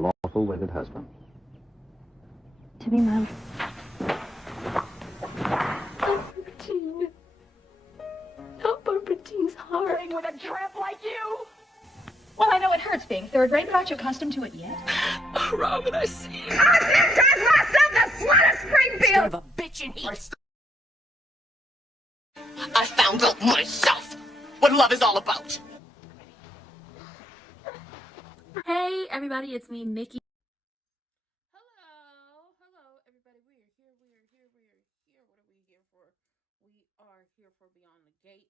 lawful wedded husband. To be my... Jean's heart. With a tramp like you? Well, I know it hurts being third rate, but aren't you accustomed to it yet? Oh, Robin, I see. I baptized myself the slut of Springfield! Son of a bitch in here. I found out myself what love is all about. Hey everybody, it's me, Nikki. Hello everybody. We are here. What are we here for? We are here for Beyond the Gates.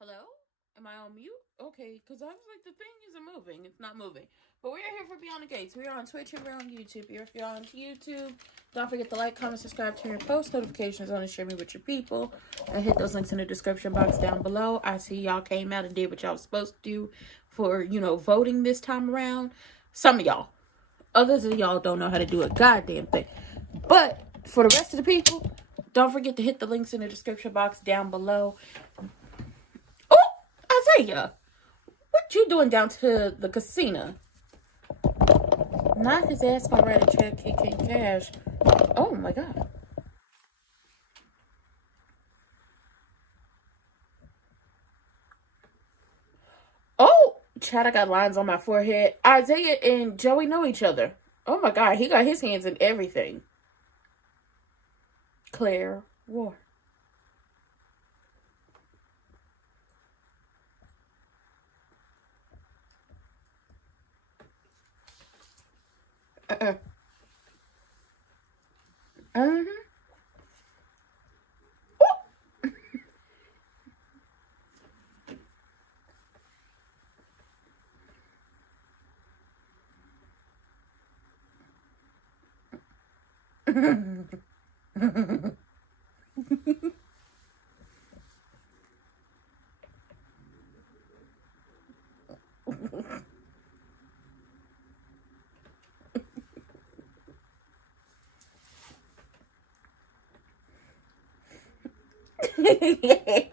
Hello? Am I on mute? Okay, because I was like, the thing isn't moving. It's not moving. But we are here for Beyond the Gates. We are on Twitch and we're on YouTube. If you're on YouTube, don't forget to like, comment, subscribe, turn your post notifications on, and share me with your people. And hit those links in the description box down below. I see y'all came out and did what y'all was supposed to do for, voting this time around. Some of y'all. Others of y'all don't know how to do a goddamn thing. But for the rest of the people, don't forget to hit the links in the description box down below. Isaiah, what you doing down to the casino? Not his ass gonna write a check, he can't cash. Oh my god. Oh, Chad, I got lines on my forehead. Isaiah and Joey know each other. Oh my god, he got his hands in everything. Claire War.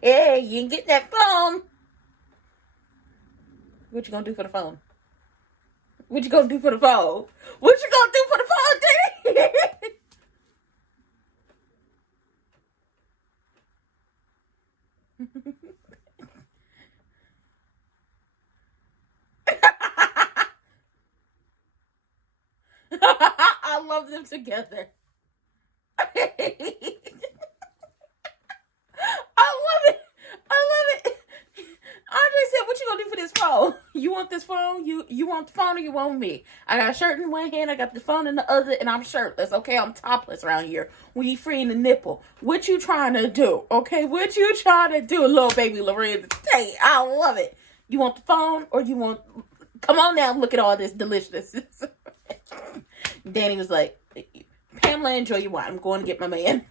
Yeah, you can get that phone. What you gonna do for the phone? What you gonna do for the phone? What you gonna do for the phone, Diddy? I love them together. I love it. Andre said, what you gonna do for this phone? You want this phone? You want the phone or you want me? I got a shirt in one hand, I got the phone in the other, and I'm shirtless. Okay, I'm topless around here. We freeing the nipple. What you trying to do? Okay, what you trying to do, little baby Lorenz? Hey, I love it. You want the phone or you want... Come on now, look at all this deliciousness. Danny was like, Pamela, enjoy your wine. I'm going to get my man.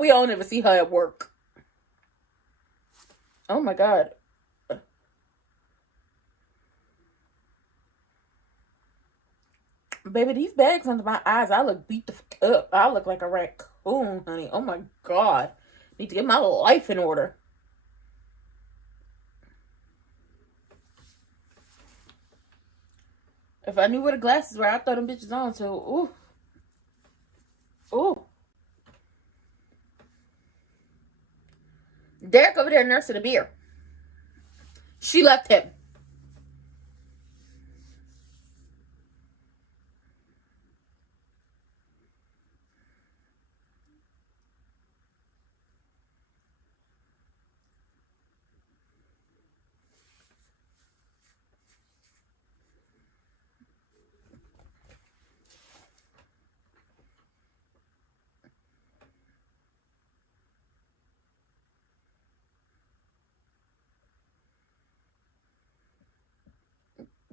We all never see her at work. Oh my god. Baby, these bags under my eyes, I look beat the fuck up. I look like a raccoon, honey. Oh my god. Need to get my life in order. If I knew where the glasses were, I'd throw them bitches on. So, ooh. Ooh. Derek over there nursing a beer. She left him.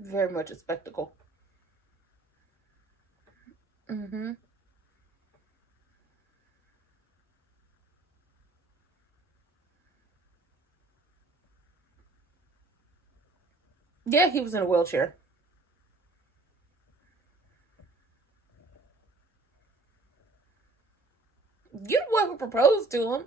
Very much a spectacle. Mm-hmm. Yeah, he was in a wheelchair. one who proposed to him.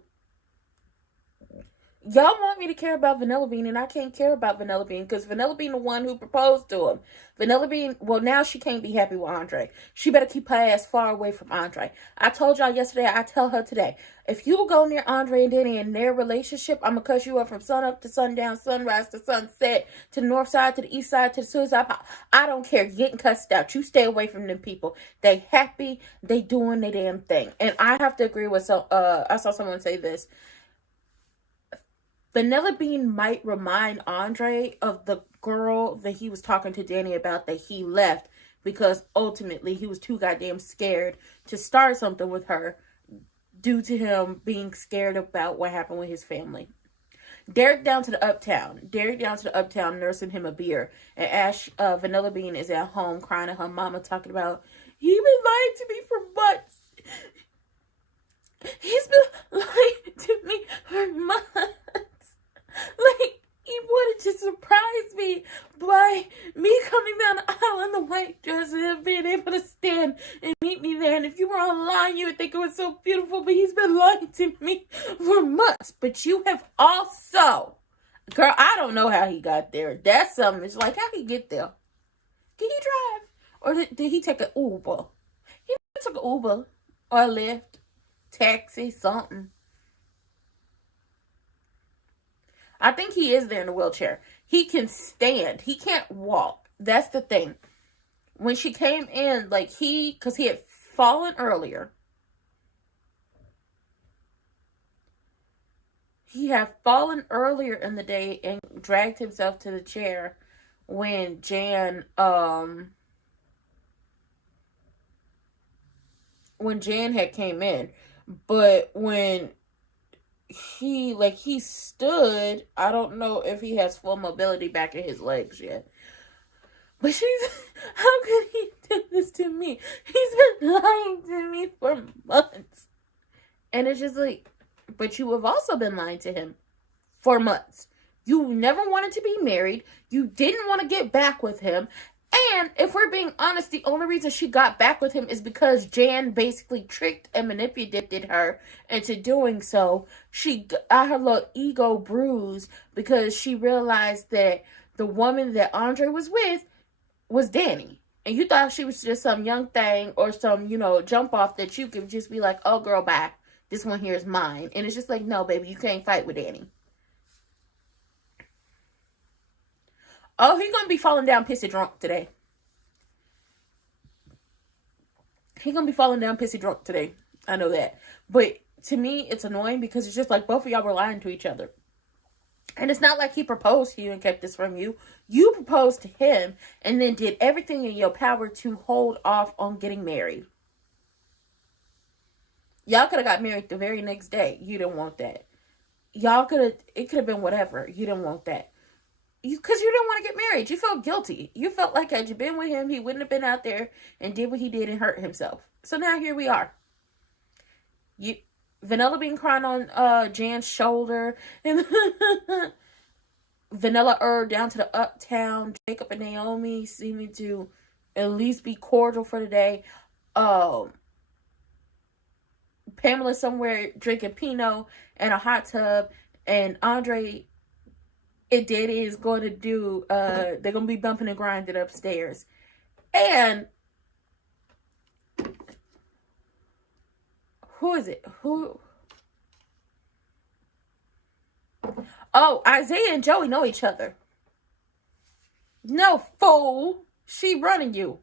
Y'all want me to care about Vanilla Bean, and I can't care about Vanilla Bean because Vanilla Bean the one who proposed to him. Vanilla Bean, well, now she can't be happy with Andre. She better keep her ass far away from Andre. I told y'all yesterday, I tell her today, if you go near Andre and Danny in their relationship, I'm going to cut you up from sun up to sundown, sunrise to sunset, to the north side, to the east side, to the suicide. I don't care. You're getting cussed out. You stay away from them people. They happy. They doing their damn thing. And I have to agree with, I saw someone say this. Vanilla Bean might remind Andre of the girl that he was talking to Danny about that he left because ultimately he was too goddamn scared to start something with her due to him being scared about what happened with his family. Derek down to the uptown nursing him a beer. And Vanilla Bean is at home crying at her mama talking about, he been lying to me for months. He's been lying to me for months. Like, he wanted to surprise me by me coming down the aisle in the white dress and him being able to stand and meet me there. And if you were online, you would think it was so beautiful. But he's been lying to me for months. But you have also, girl, I don't know how he got there. That's something. It's like, how did he get there? Did he drive? Or did he take an Uber? He took an Uber or a Lyft, taxi, something. I think he is there in a wheelchair. He can stand. He can't walk. That's the thing. When she came in, like because he had fallen earlier. He had fallen earlier in the day and dragged himself to the chair when Jan had came in. But when he stood, I don't know if he has full mobility back in his legs yet. But how could he do this to me? He's been lying to me for months. And it's just like, but you have also been lying to him for months. You never wanted to be married. You didn't want to get back with him. And if we're being honest, the only reason she got back with him is because Jan basically tricked and manipulated her into doing so. She got her little ego bruised because she realized that the woman that Andre was with was Danny. And you thought she was just some young thing or some, jump off that you could just be like, oh, girl, bye. This one here is mine. And it's just like, no, baby, you can't fight with Danny. Oh, he's going to be falling down pissy drunk today. He's going to be falling down pissy drunk today. I know that. But to me, it's annoying because it's just like both of y'all were lying to each other. And it's not like he proposed to you and kept this from you. You proposed to him and then did everything in your power to hold off on getting married. Y'all could have got married the very next day. You didn't want that. It could have been whatever. You didn't want that. Because you didn't want to get married. You felt guilty. You felt like had you been with him, he wouldn't have been out there and did what he did and hurt himself. So now here we are. Vanilla Bean crying on Jan's shoulder. And Vanilla down to the uptown. Jacob and Naomi seeming to at least be cordial for the day. Pamela somewhere drinking Pinot and a hot tub. And Andre... Daddy is going to do, they're going to be bumping and grinding upstairs. And, who is it? Oh, Isaiah and Joey know each other. No, fool. She running you.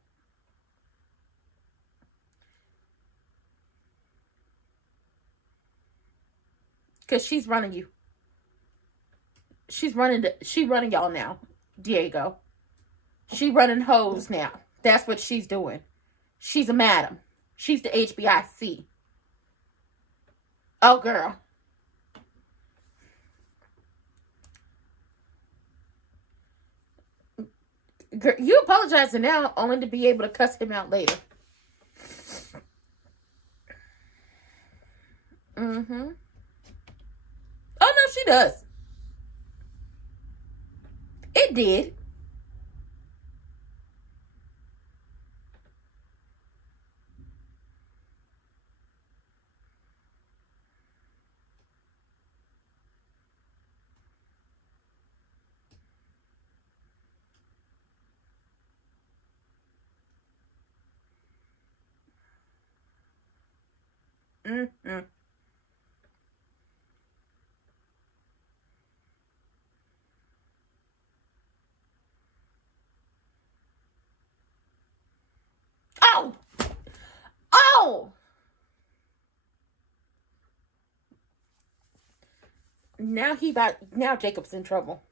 Because she's running you. She running y'all now, Diego. She running hoes now. That's what she's doing. She's a madam. She's the HBIC. Oh, girl. Girl, you apologizing now only to be able to cuss him out later. Mm-hmm. Oh, no, she does. It did. Oh! Oh! Now Jacob's in trouble.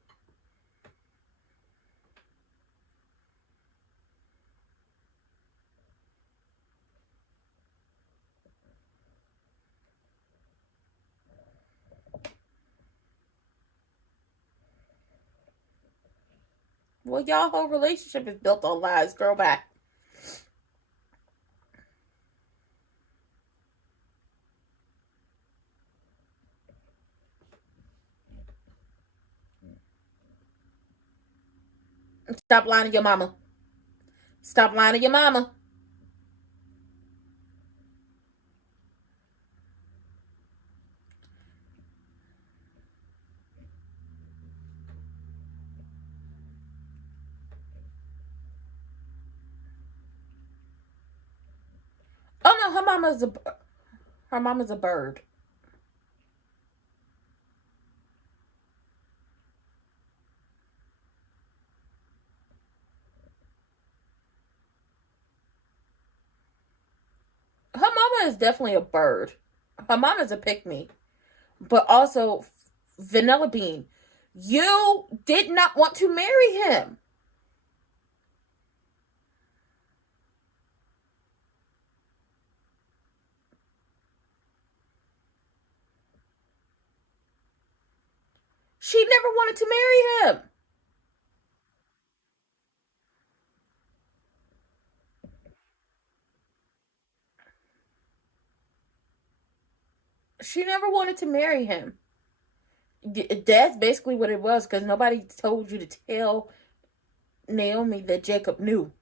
Well, y'all whole relationship is built on lies. Girl, bye. Stop lying to your mama. Stop lying to your mama. Oh no, her mama's a bird. Her mama is definitely a bird. Her mama's a pick-me. But also, Vanilla Bean, you did not want to marry him. She never wanted to marry him. She never wanted to marry him. That's basically what it was, because nobody told you to tell Naomi that Jacob knew.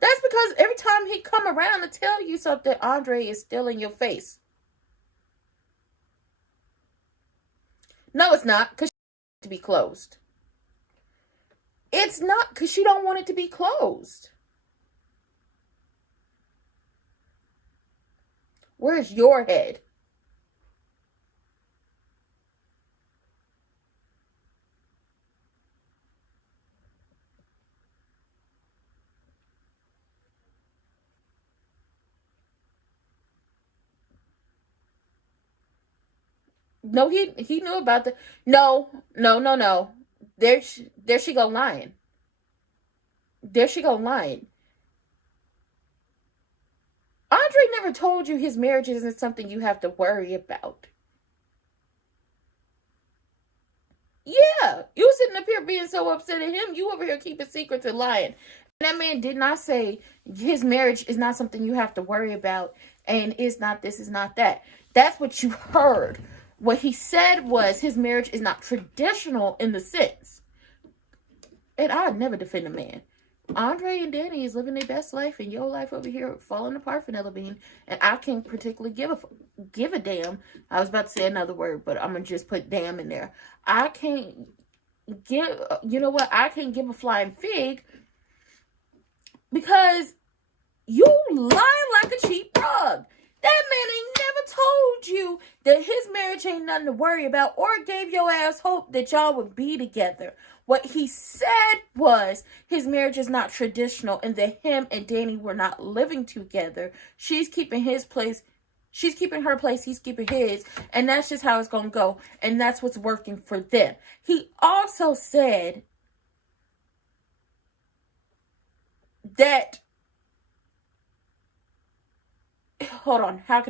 That's because every time he come around to tell you something, Andre is still in your face. No, it's not, because she wants it to be closed. It's not, because she don't want it to be closed. Where's your head? No, he knew about the... No. There she go lying. There she go lying. Andre never told you his marriage isn't something you have to worry about. Yeah, you sitting up here being so upset at him. You over here keeping secrets and lying. And that man did not say his marriage is not something you have to worry about. And it's not this, is not that. That's what you heard. What he said was his marriage is not traditional in the sense. And I'd never defend a man. Andre and Danny is living their best life, and your life over here falling apart, Vanilla Bean. And I can't particularly give a damn. I was about to say another word, but I'm gonna just put damn in there. I can't give. You know what? I can't give a flying fig because you lying like a cheap rug. That man ain't never told you that his marriage ain't nothing to worry about or gave your ass hope that y'all would be together. What he said was his marriage is not traditional and that him and Danny were not living together. She's keeping his place. She's keeping her place. He's keeping his. And that's just how it's going to go. And that's what's working for them. He also said that... Hold on. How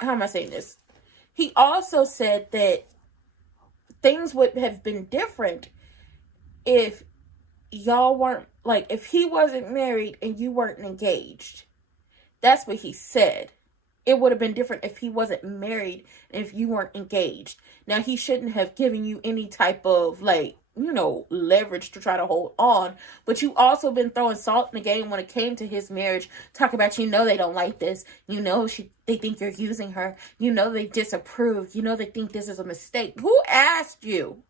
am I saying this? He also said that things would have been different if y'all weren't, like, if he wasn't married and you weren't engaged. That's what he said. It would have been different if he wasn't married and if you weren't engaged. Now, he shouldn't have given you any type of, like, you know, leverage to try to hold on. But you also been throwing salt in the game when it came to his marriage. Talk about, you know, they don't like this. You know, they think you're using her. You know, they disapprove. You know, they think this is a mistake. Who asked you?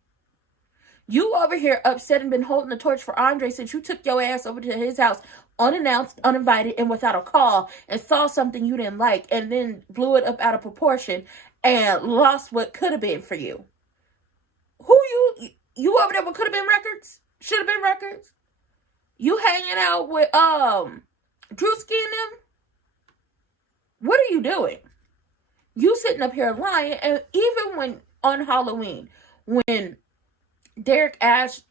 You over here upset and been holding the torch for Andre since you took your ass over to his house unannounced, uninvited, and without a call, and saw something you didn't like, and then blew it up out of proportion and lost what could have been for you. Who you over there with could have been records? Should have been records? You hanging out with Drewski and them? What are you doing? You sitting up here lying, and even when on Halloween, when Derek asked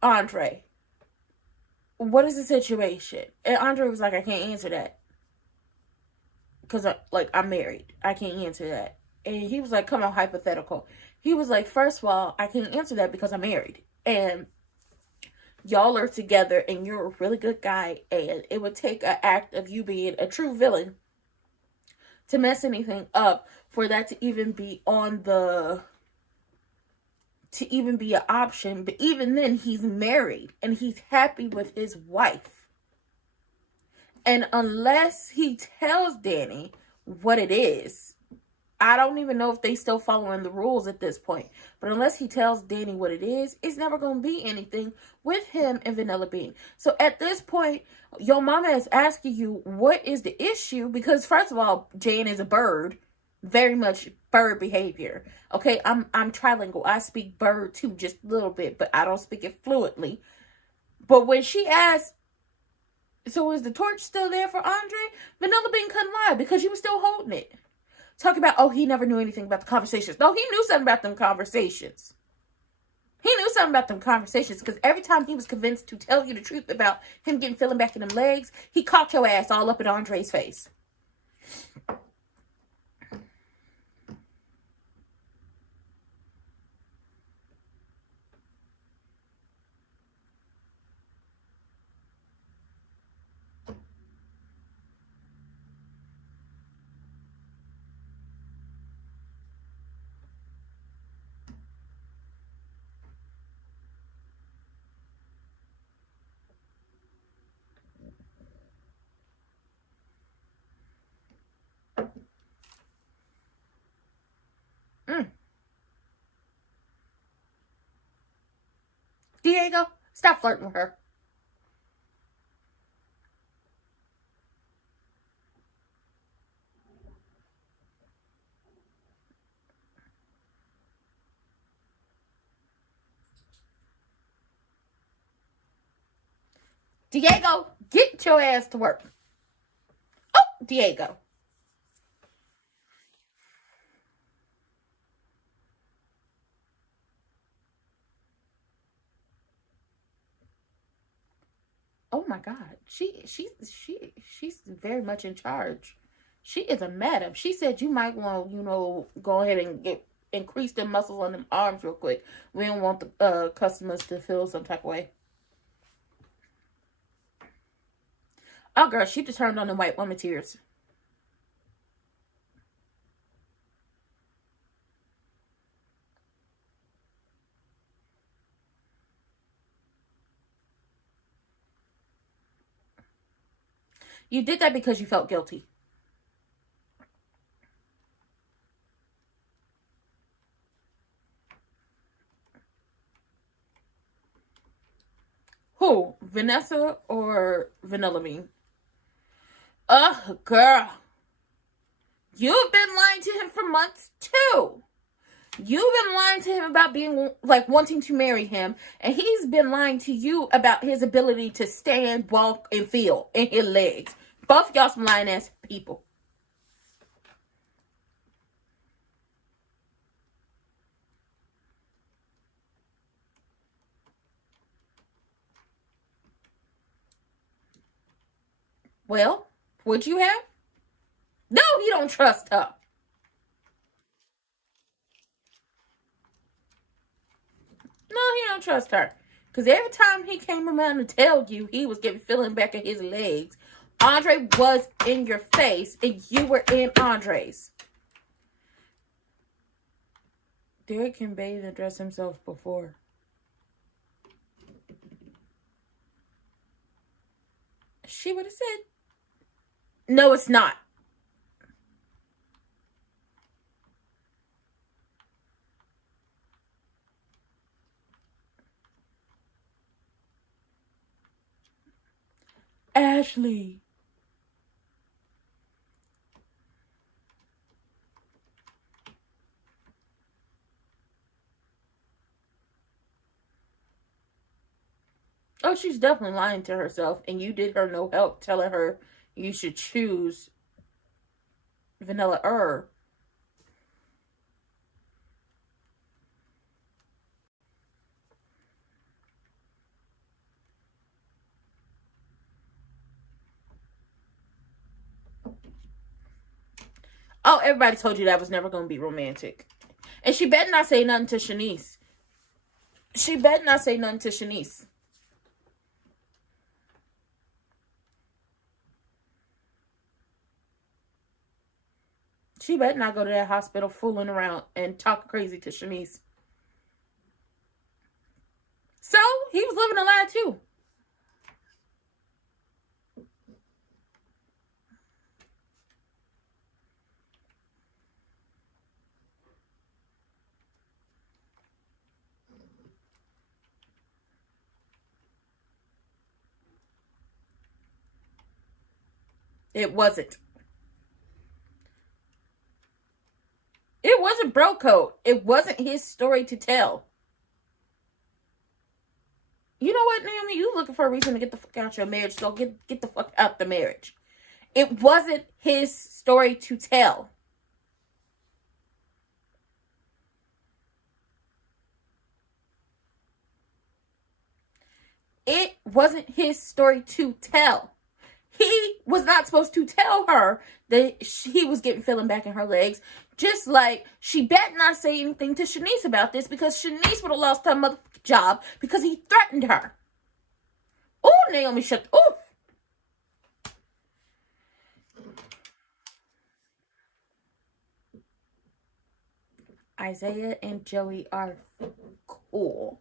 Andre, what is the situation? And Andre was like, I can't answer that. Because I'm married. I can't answer that. And he was like, come on, hypothetical. He was like, first of all, I can't answer that because I'm married. And y'all are together and you're a really good guy. And it would take an act of you being a true villain to mess anything up for that to even be to even be an option. But even then, he's married and he's happy with his wife. And unless he tells Danny what it is, I don't even know if they still following the rules at this point. But unless he tells Danny what it is, it's never going to be anything with him and Vanilla Bean. So at this point, your mama is asking you, what is the issue? Because first of all, Jan is a bird. Very much bird behavior. Okay, I'm trilingual. I speak bird too, just a little bit, but I don't speak it fluently. But when she asked, so is the torch still there for Andre? Vanilla Bean couldn't lie because she was still holding it. Talk about, oh, he never knew anything about the conversations. No, he knew something about them conversations. He knew something about them conversations because every time he was convinced to tell you the truth about him getting feeling back in them legs, he caught your ass all up in Andre's face. Diego, stop flirting with her. Diego, get your ass to work. Oh, Diego. Oh my God, she's very much in charge. She is a madam. She said you might want to, go ahead and increase the muscles on them arms real quick. We don't want the customers to feel some type of way. Oh girl, she just turned on the white woman tears. You did that because you felt guilty. Who? Vanessa or Vanilla Bean? Ugh, girl. You've been lying to him for months too. You've been lying to him about being wanting to marry him, and he's been lying to you about his ability to stand, walk, and feel in his legs. Both of y'all some lying ass people. Well, would you have? No, you don't trust her. No, he don't trust her. Because every time he came around to tell you he was getting feeling back in his legs, Andre was in your face and you were in Andre's. Derek can bathe and dress himself before. she would have said, no, it's not. Ashley. Oh, she's definitely lying to herself, and you did her no help telling her you should choose Vanilla Herb. Oh, everybody told you that was never going to be romantic. And she better not say nothing to Shanice. She better not say nothing to Shanice. She better not go to that hospital fooling around and talk crazy to Shanice. So, he was living a lie too. It wasn't. It wasn't bro code. It wasn't his story to tell. You know what, Naomi? You looking for a reason to get the fuck out your marriage, so get the fuck out the marriage. It wasn't his story to tell. It wasn't his story to tell. He was not supposed to tell her that he was getting feeling back in her legs. Just like she better not say anything to Shanice about this, because Shanice would have lost her motherfucking job because he threatened her. Oh, Naomi, shut. Oh. Isaiah and Joey are cool.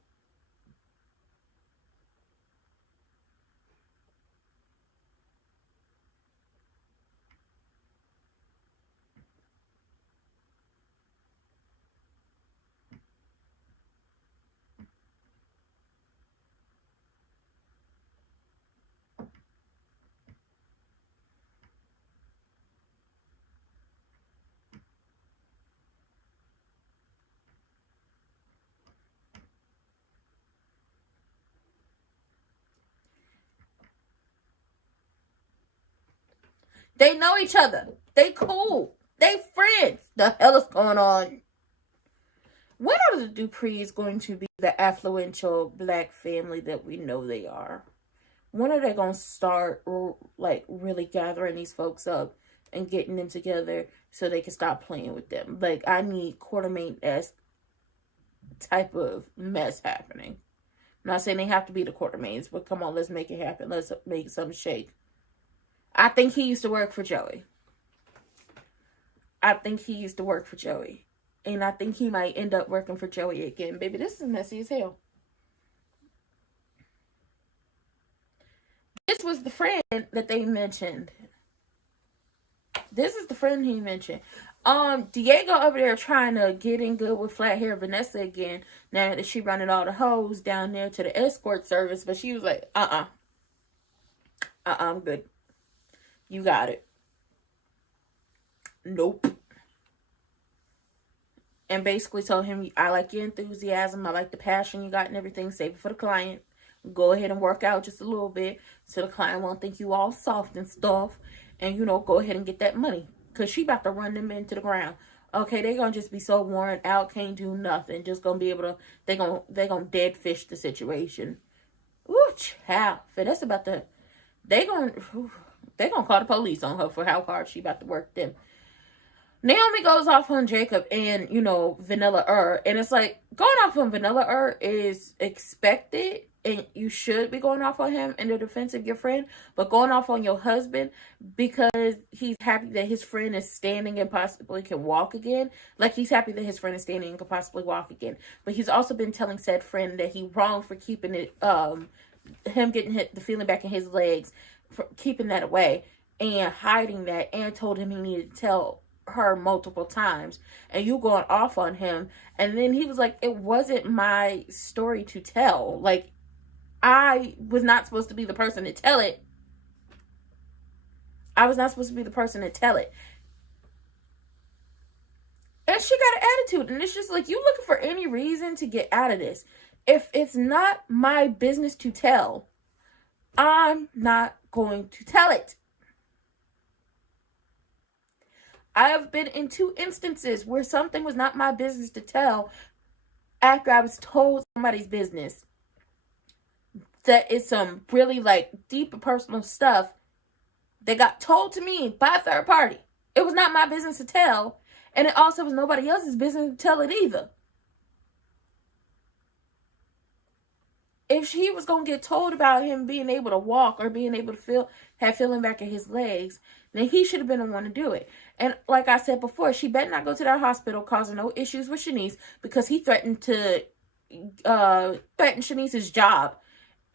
They know each other. They cool. They friends. The hell is going on? When are the Duprees going to be the affluential black family that we know they are? When are they going to start, like, really gathering these folks up and getting them together so they can stop playing with them? Like, I need Quartermaine-esque type of mess happening. I'm not saying they have to be the Quartermaines, but come on, let's make it happen. Let's make something shake. I think he used to work for Joey. And I think he might end up working for Joey again. Baby, this is messy as hell. This was the friend that they mentioned. This is the friend he mentioned. Diego over there trying to get in good with flat hair Vanessa again. Now that she running all the hoes down there to the escort service. But she was like, I'm good. You got it. Nope. And basically told him, I like your enthusiasm. I like the passion you got and everything. Save it for the client. Go ahead and work out just a little bit so the client won't think you all soft and stuff. And, go ahead and get that money. Because she about to run them into the ground. Okay, they're going to just be so worn out. Can't do nothing. Just going to be able to, they're going to dead fish the situation. Ooh, child. That's about to, they're going to call the police on her for how hard she about to work them. Naomi goes off on Jacob and, Vanilla Herb. And it's like, going off on Vanilla Herb is expected. And you should be going off on him in the defense of your friend. But going off on your husband because he's happy that his friend is standing and possibly can walk again. Like, he's happy that his friend is standing and can possibly walk again. But he's also been telling said friend that he wrong for keeping it, him getting hit, the feeling back in his legs for keeping that away and hiding that, and told him he needed to tell her multiple times, and you going off on him. And then he was like, it wasn't my story to tell. Like, I was not supposed to be the person to tell it. I was not supposed to be the person to tell it. And she got an attitude. And it's just like, you looking for any reason to get out of this. If it's not my business to tell, I'm not going to tell it. I have been in 2 instances where something was not my business to tell after I was told somebody's business. That is some really like deep and personal stuff that got told to me by a third party. It was not my business to tell, and it also was nobody else's business to tell it either. If she was going to get told about him being able to walk or being able to have feeling back in his legs, then he should have been the one to do it. And like I said before, she better not go to that hospital causing no issues with Shanice, because he threatened to threaten Shanice's job,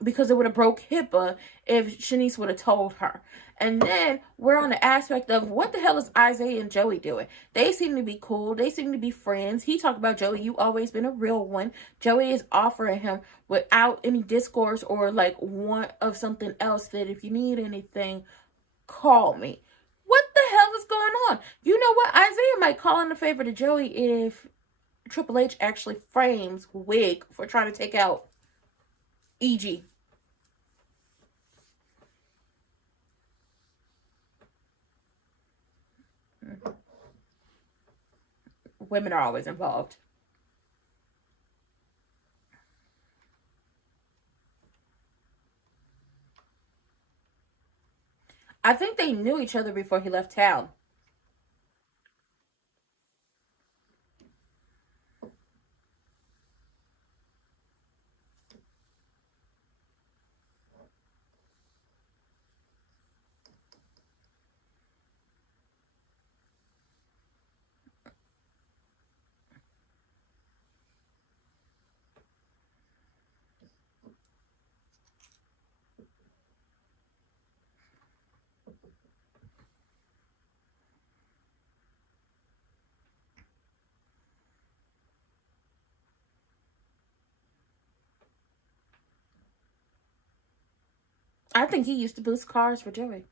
because it would have broke HIPAA if Shanice would have told her. And then we're on the aspect of, what the hell is Isaiah and Joey doing? They seem to be cool. They seem to be friends. He talked about, Joey, you always been a real one. Joey is offering him without any discourse or like want of something else, that if you need anything, call me. What the hell is going on? You know what? Isaiah might call in a favor to Joey if Triple H actually frames Wig for trying to take out EG. Women are always involved. I think they knew each other before he left town. I think he used to boost cars for Joey.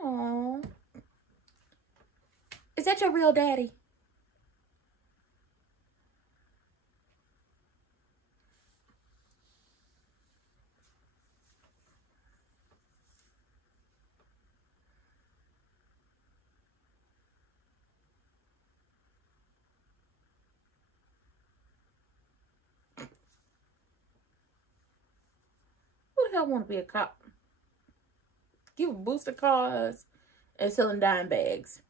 Aww. Is that your real daddy? Who the hell want to be a cop? Give booster cars and selling dime bags.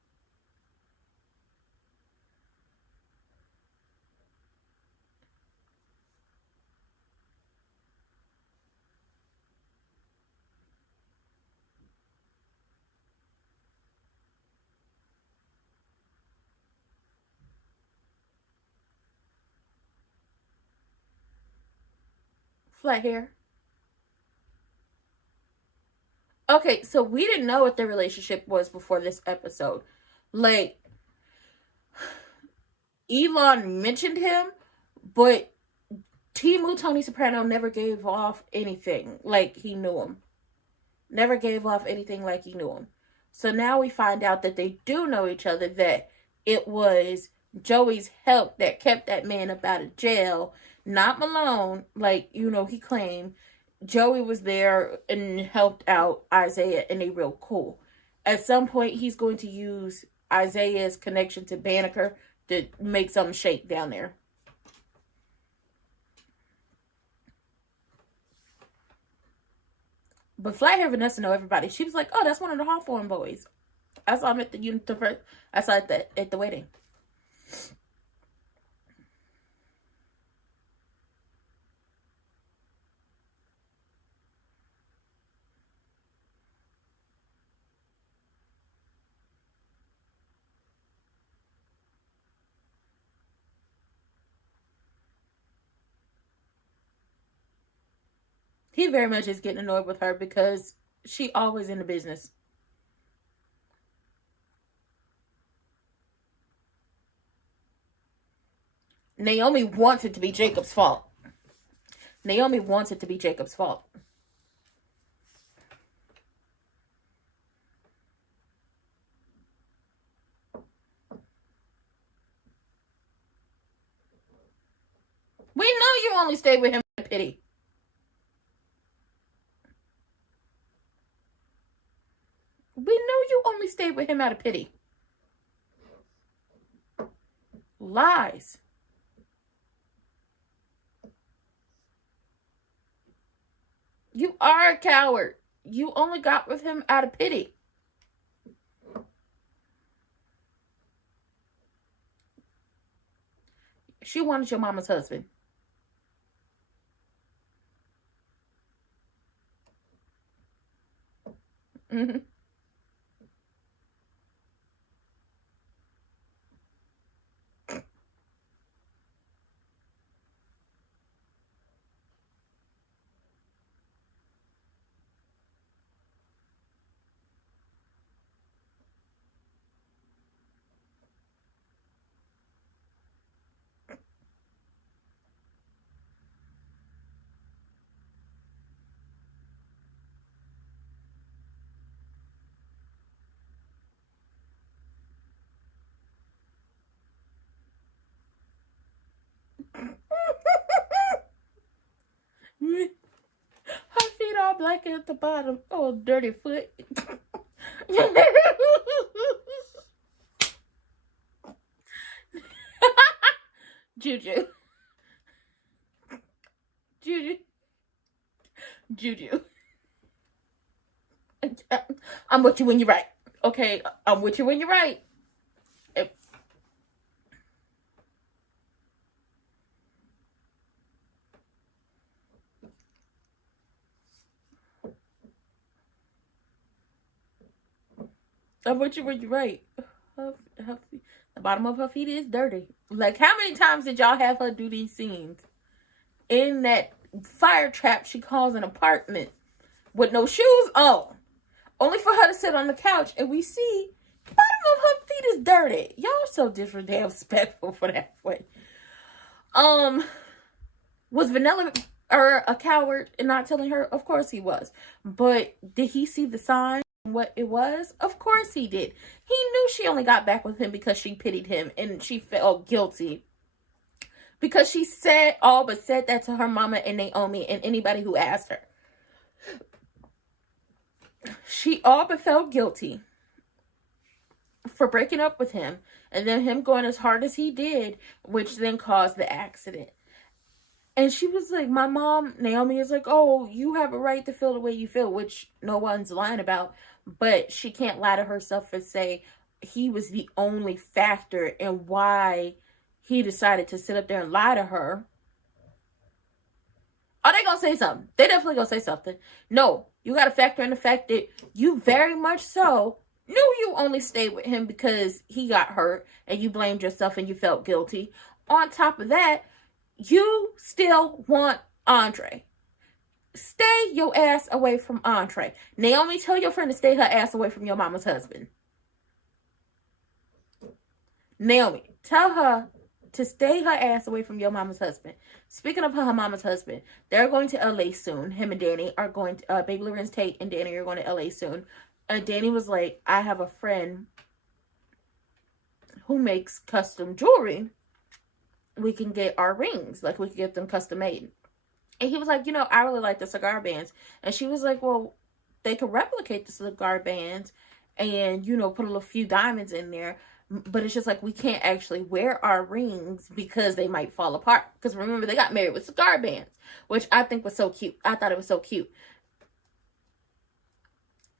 Flat hair. Okay, so we didn't know what their relationship was before this episode. Like, Elon mentioned him, but Tony Soprano never gave off anything like he knew him. Never gave off anything like he knew him. So now we find out that they do know each other, that it was Joey's help that kept that man up out of jail, not Malone, like, he claimed. Joey was there and helped out Isaiah, and they real cool. At some point, he's going to use Isaiah's connection to Banneker to make something shake down there. But Flathead Vanessa know everybody. She was like, oh, that's one of the Hawthorne boys. I saw him at I saw it at the wedding. He very much is getting annoyed with her because she always in the business. Naomi wants it to be Jacob's fault. Naomi wants it to be Jacob's fault. We know you only stayed with him out of pity. We know you only stayed with him out of pity. Lies. You are a coward. You only got with him out of pity. She wanted your mama's husband. Mm-hmm. Her feet all black at the bottom. Oh, dirty foot. Juju. Juju. Juju. I'm with you when you're right. Okay, I'm with you when you're right. I'm with you when you're right. The bottom of her feet is dirty. Like, how many times did y'all have her do these scenes in that fire trap she calls an apartment with no shoes on, only for her to sit on the couch and we see the bottom of her feet is dirty? Y'all are so disrespectful for that way. Was Vanilla a coward in not telling her? Of course he was. But did he see the sign? What it was? Of course he did. He knew she only got back with him because she pitied him and she felt guilty because she said that to her mama and Naomi and anybody who asked her. She all but felt guilty for breaking up with him and then him going as hard as he did, which then caused the accident. And she was like, my mom, Naomi, is like, oh, you have a right to feel the way you feel, which no one's lying about. But she can't lie to herself and say he was the only factor in why he decided to sit up there and lie to her. Are they going to say something? They definitely going to say something. No, you got to factor in the fact that you very much so knew you only stayed with him because he got hurt and you blamed yourself and you felt guilty. On top of that, you still want Andre. Stay your ass away from Andre. Naomi, tell your friend to stay her ass away from your mama's husband. Naomi, tell her to stay her ass away from your mama's husband. Speaking of her mama's husband, they're going to LA soon. Him and Danny are going to, Baby Lorenz Tate and Danny are going to LA soon. And Danny was like, I have a friend who makes custom jewelry. We can get our rings. Like, we can get them custom made. And he was like, you know, I really like the cigar bands. And she was like, well, they can replicate the cigar bands and, you know, put a few diamonds in there. But it's just like, we can't actually wear our rings because they might fall apart. Because remember, they got married with cigar bands, which I think was so cute. I thought it was so cute.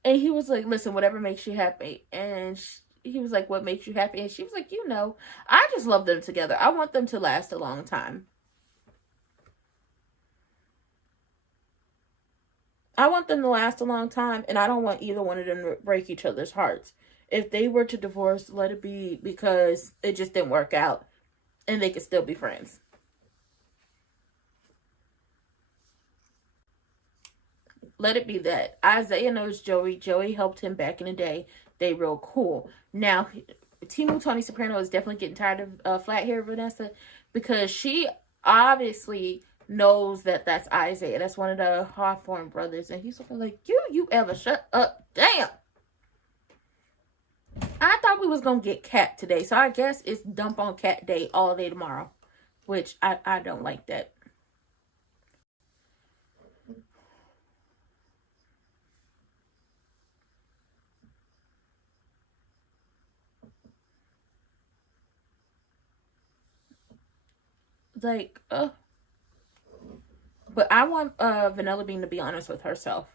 And he was like, listen, whatever makes you happy. And he was like, what makes you happy? And she was like, you know, I just love them together. I want them to last a long time. I want them to last a long time, and I don't want either one of them to break each other's hearts. If they were to divorce, let it be because it just didn't work out, and they could still be friends. let it be that Isaiah knows Joey. Joey helped him back in the day. They real cool. Now, Timu Tony Soprano is definitely getting tired of flat hair Vanessa, because she obviously knows that that's Isaiah. That's one of the Hawthorne brothers. And he's looking like, you ever shut up. Damn. I thought we was going to get Cat today. So I guess it's dump on Cat day all day tomorrow. Which I don't like that. Like, but I want Vanilla Bean to be honest with herself.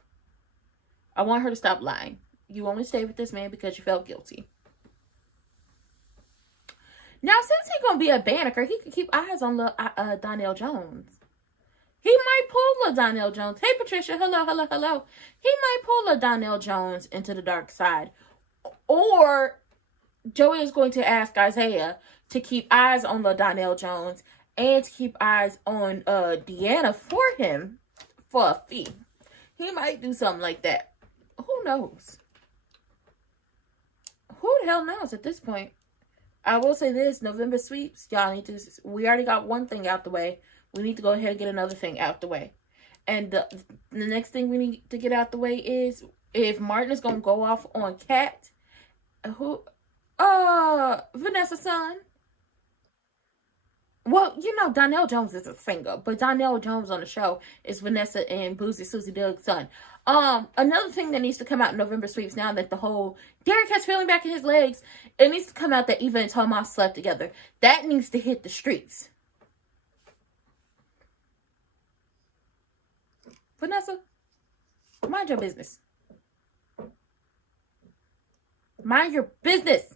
I want her to stop lying. You only stayed with this man because you felt guilty. Now, since he's gonna be a banneker, he can keep eyes on Donnell Jones. He might pull Donnell Jones. Hey, Patricia. Hello. He might pull Donnell Jones into the dark side. Or Joey is going to ask Isaiah to keep eyes on Donnell Jones and to keep eyes on Deanna for him for a fee. He might do something like that. Who knows? Who the hell knows at this point? I will say this, November sweeps, y'all need to, we already got one thing out the way. We need to go ahead and get another thing out the way. And the next thing we need to get out the way is, if Martin is going to go off on Kat, Vanessa's son. Well, you know, Donnell Jones is a singer, but Donnell Jones on the show is Vanessa and Boozy Susie Doug's son. Another thing that needs to come out in November sweeps, now that the whole Derek has feeling back in his legs, it needs to come out that Eva and Tomas slept together. That needs to hit the streets. Vanessa, mind your business. Mind your business.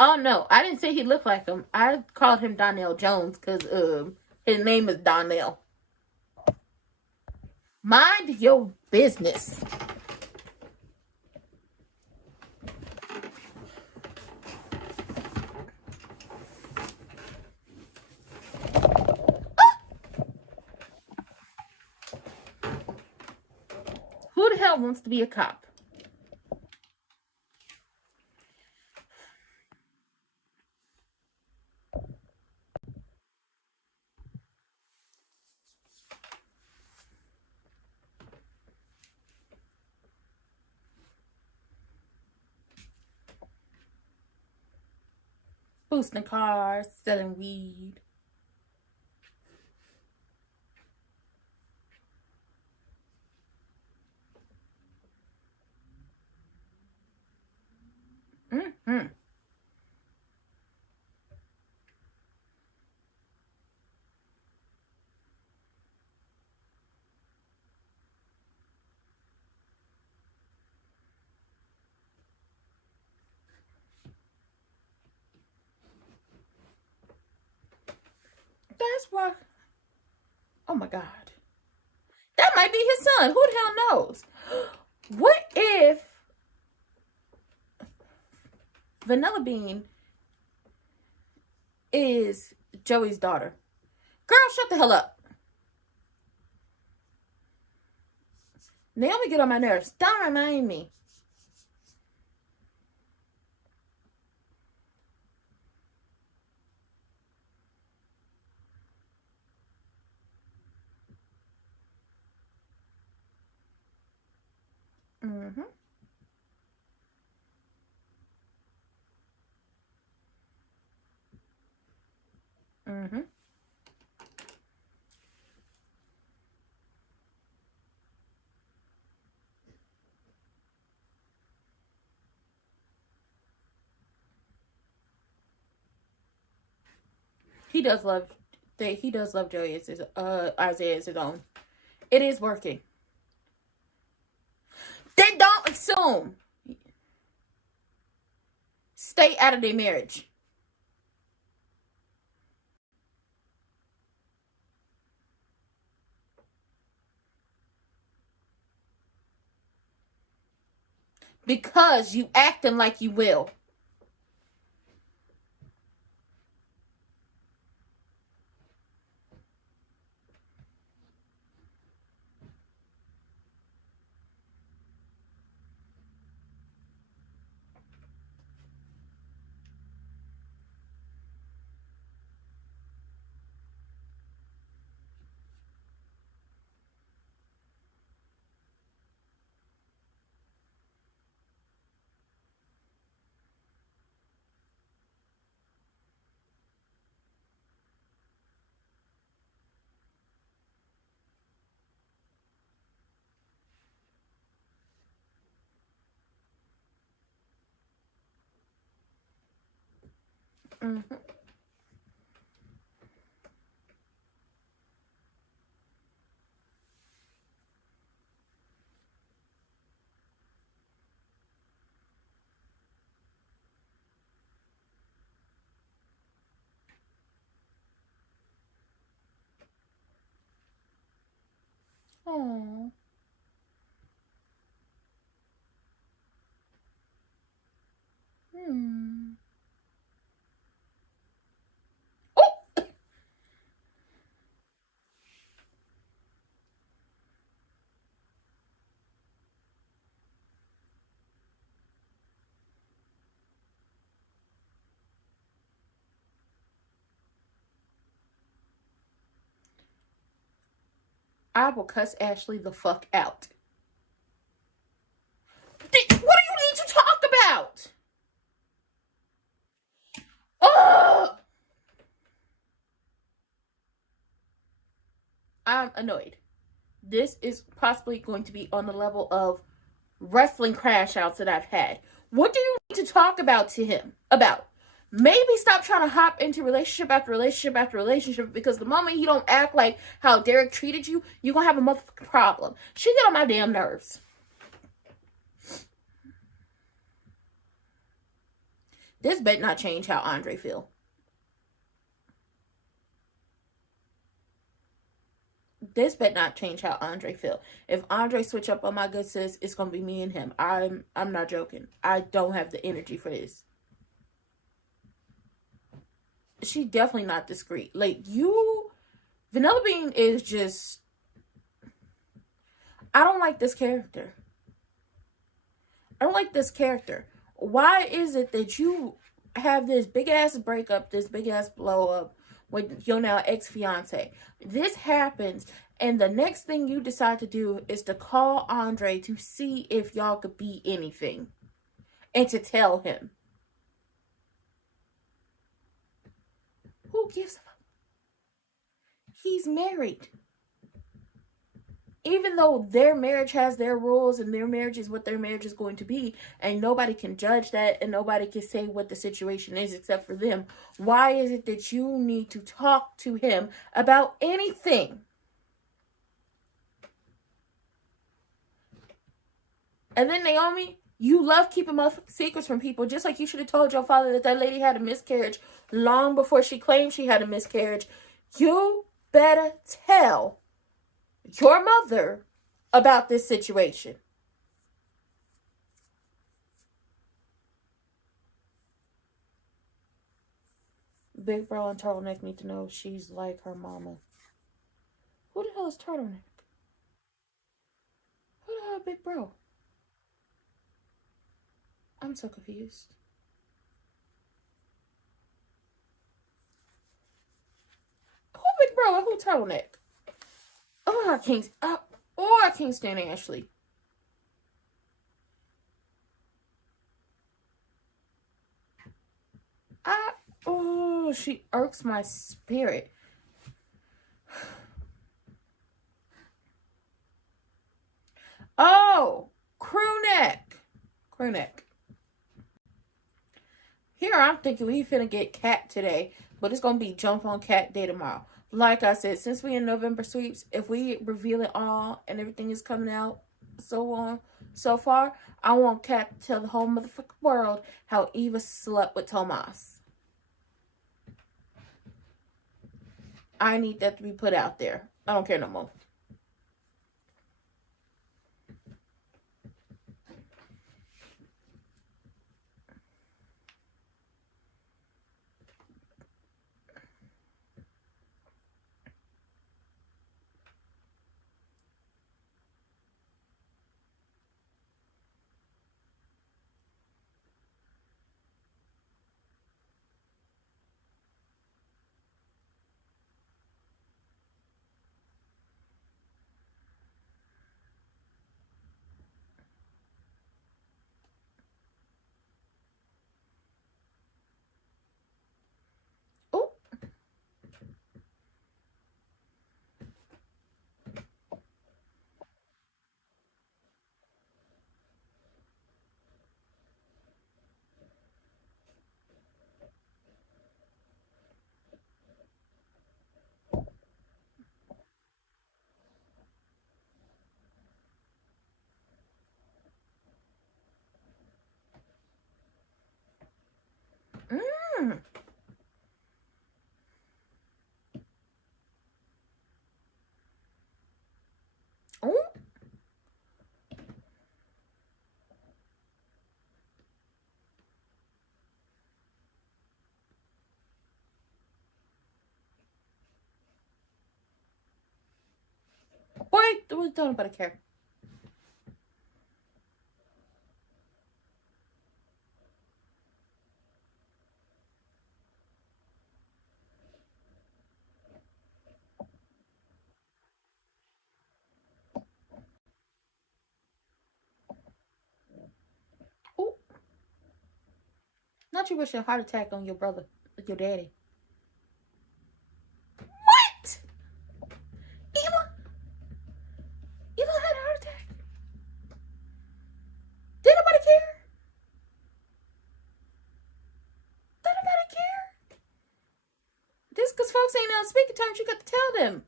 Oh, no. I didn't say he looked like him. I called him Donnell Jones because his name is Donnell. Mind your business. Who the hell wants to be a cop? Boosting cars, selling weed. Mm-hmm. That's why. Oh my God. That might be his son. Who the hell knows? What if Vanilla Bean is Joey's daughter? Girl, shut the hell up. Naomi, get on my nerves. Don't remind me. Mm-hmm. Mm-hmm. He does love Joey as his Isaiah as his own. It is working. Then don't assume. Stay out of their marriage. Because you acting like you will. Mm-hmm. Oh. Hmm. Oh! I will cuss Ashley the fuck out. What do you need to talk about? Ugh! I'm annoyed. This is possibly going to be on the level of wrestling crash outs that I've had. What do you need to talk about to him about? Maybe stop trying to hop into relationship after relationship after relationship, because the moment you don't act like how Derek treated you, you're going to have a motherfucking problem. She get on my damn nerves. This better not change how Andre feel. This better not change how Andre feel. If Andre switch up on my good sis, it's gonna be me and him. I'm not joking. I don't have the energy for this. She definitely not discreet. Like, you, Vanilla Bean is just, I don't like this character. I don't like this character. Why is it that you have this big ass breakup, this big ass blow up with your now ex-fiance? This happens, and the next thing you decide to do is to call Andre to see if y'all could be anything, and to tell him. Who gives a fuck? He's married. Even though their marriage has their rules and their marriage is what their marriage is going to be, and nobody can judge that and nobody can say what the situation is except for them, why is it that you need to talk to him about anything? And then, Naomi, you love keeping secrets from people, just like you should have told your father that lady had a miscarriage long before she claimed she had a miscarriage. You better tell your mother about this situation. Big Bro and Turtleneck need to know she's like her mama. Who the hell is Turtleneck? Who the hell is Big Bro? I'm so confused. Who Big Bro and who Turtleneck? I can't stand Ashley. She irks my spirit. Oh, Crewneck. Here I'm thinking we finna get Cat today, but it's gonna be jump on Cat day tomorrow. Like I said, since we in November sweeps, if we reveal it all and everything is coming out so far, I want Cat to tell the whole motherfucking world how Eva slept with Tomas. I need that to be put out there. I don't care no more. Oh. Boy, don't nobody care. Oh. Not you wish a heart attack on your brother, your daddy. What? Eva had a heart attack. Did nobody care? Did nobody care? Just because folks ain't on speaker terms, you got to tell them.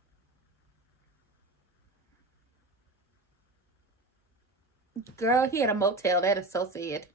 Girl, he had a motel. That is so sad.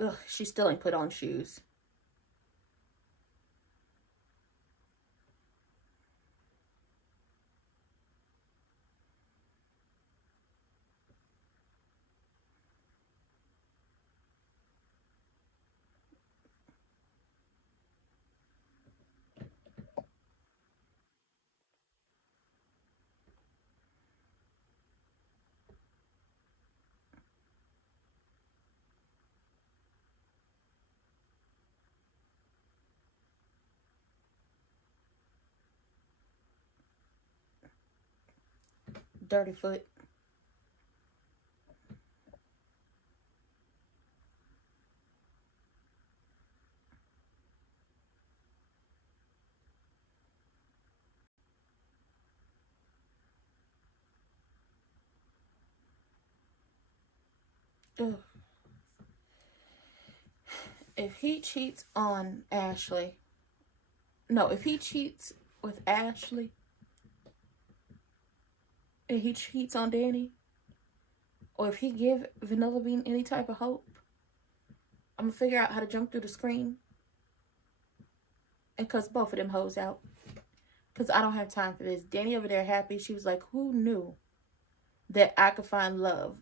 Ugh, she still ain't put on shoes. Dirty foot. Ugh. If he cheats on Ashley, no, if he cheats with Ashley, and he cheats on Danny, or if he give Vanilla Bean any type of hope, I'm gonna figure out how to jump through the screen and cuss both of them hoes out. Because I don't have time for this. Danny over there happy. She was like, who knew that I could find love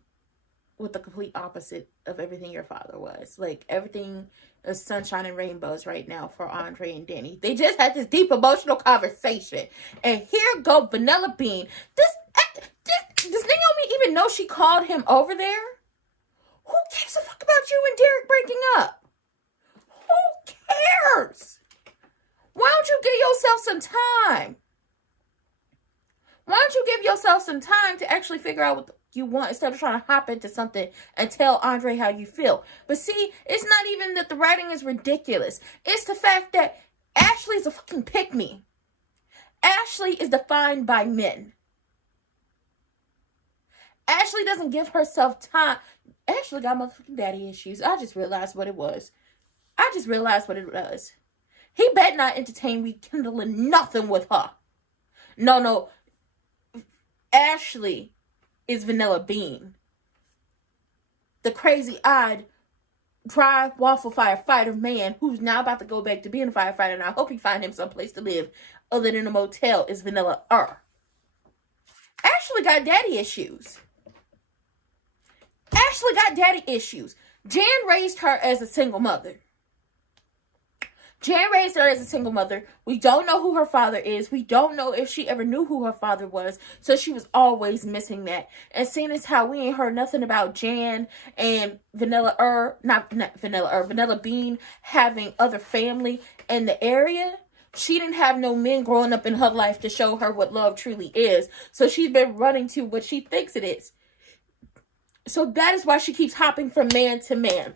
with the complete opposite of everything your father was? Like, everything is sunshine and rainbows right now for Andre and Danny. They just had this deep emotional conversation. And here go Vanilla Bean. Does Naomi even know she called him over there? Who gives a fuck about you and Derek breaking up? Who cares? Why don't you give yourself some time? Why don't you give yourself some time to actually figure out what you want instead of trying to hop into something and tell Andre how you feel? But see, it's not even that the writing is ridiculous. It's the fact that Ashley is a fucking pick-me. Ashley is defined by men. Ashley doesn't give herself time. Ashley got motherfucking daddy issues. I just realized what it was. He bet not entertain rekindling nothing with her. No. Ashley is Vanilla Bean. The crazy-eyed, dry waffle firefighter man who's now about to go back to being a firefighter, and I hope he find him someplace to live other than a motel, is Vanilla Ashley got daddy issues. Ashley got daddy issues. Jan raised her as a single mother. Jan raised her as a single mother. We don't know who her father is. We don't know if she ever knew who her father was. So she was always missing that. And seeing as how we ain't heard nothing about Jan and Vanilla Bean having other family in the area, she didn't have no men growing up in her life to show her what love truly is. So she's been running to what she thinks it is. So that is why she keeps hopping from man to man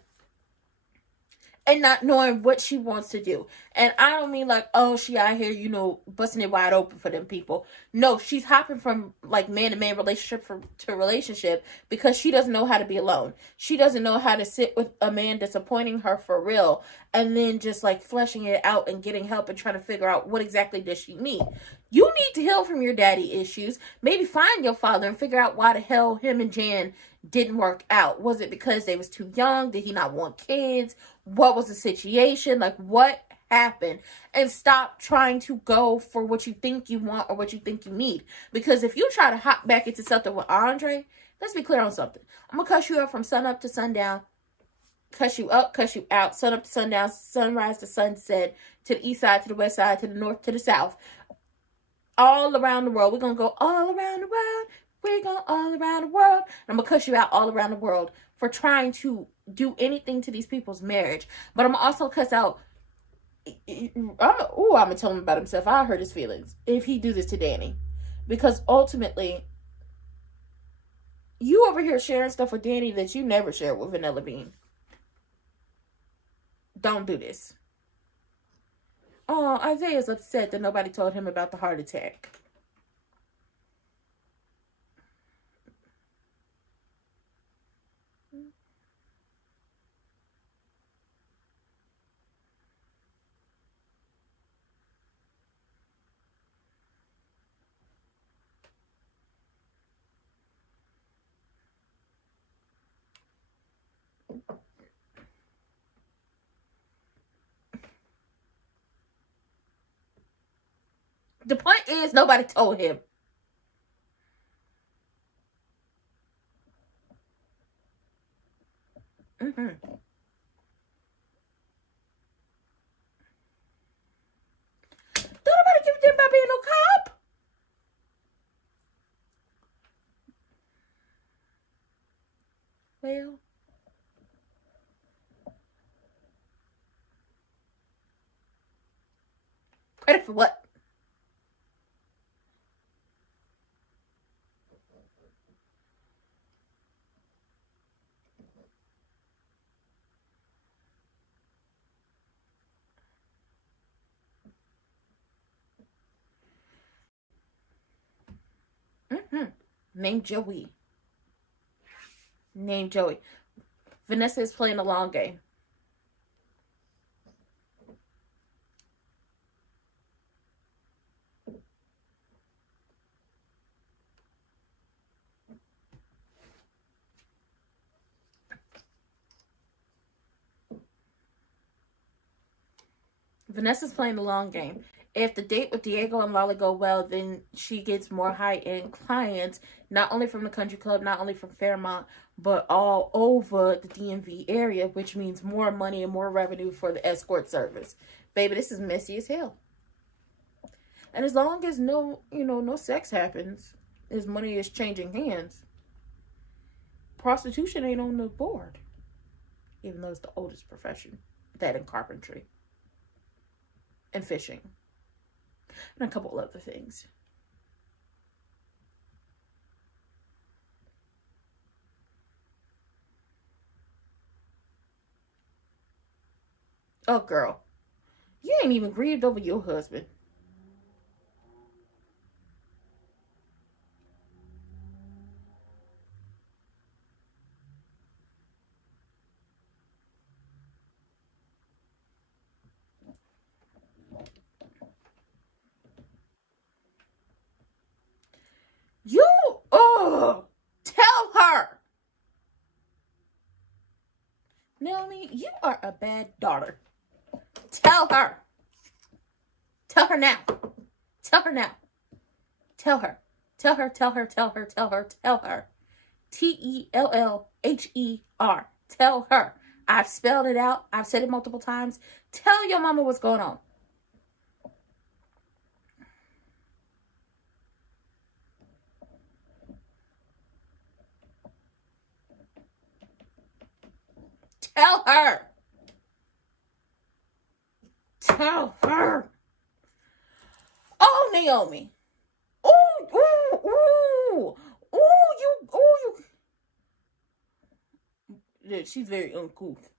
and not knowing what she wants to do. And I don't mean like, oh, she out here, you know, busting it wide open for them people. No, she's hopping from like man-to-man relationship to relationship because she doesn't know how to be alone. She doesn't know how to sit with a man disappointing her for real and then just like fleshing it out and getting help and trying to figure out what exactly does she need. You need to heal from your daddy issues. Maybe find your father and figure out why the hell him and Jan didn't work out. Was it because they was too young? Did he not want kids? What was the situation? Like, what happened? And stop trying to go for what you think you want or what you think you need. Because if you try to hop back into something with Andre, let's be clear on something. I'm going to cuss you up from sun up to sundown. Cuss you up, cuss you out. Sun up to sundown, sunrise to sunset, to the east side, to the west side, to the north, to the south. All around the world. We're going to go all around the world. We're going all around the world. And I'm going to cuss you out all around the world for trying to do anything to these people's marriage. But I'm going to also cuss out. I'm going to tell him about himself. I hurt his feelings if he do this to Danny. Because ultimately, you over here sharing stuff with Danny that you never shared with Vanilla Bean. Don't do this. Oh, Isaiah's upset that nobody told him about the heart attack. The point is, nobody told him. Don't nobody give a damn about being no cop. Well, credit for what? Named Joey. Named Joey. Vanessa is playing a long game. Vanessa's playing the long game. If the date with Diego and Lolly go well, then she gets more high-end clients, not only from the country club, not only from Fairmont, but all over the DMV area, which means more money and more revenue for the escort service. Baby, this is messy as hell. And as long as no sex happens, as money is changing hands, prostitution ain't on the board. Even though it's the oldest profession, that and carpentry. And fishing. And a couple other things. Oh, girl. You ain't even grieved over your husband. Tell her. Naomi, you are a bad daughter. Tell her. Tell her now. Tell her now. Tell her. Tell her, tell her, tell her, tell her, tell her. Tellher. Tell her. I've spelled it out. I've said it multiple times. Tell your mama what's going on. Tell her. Tell her. Oh, Naomi. Ooh. You. Yeah, she's very uncouth.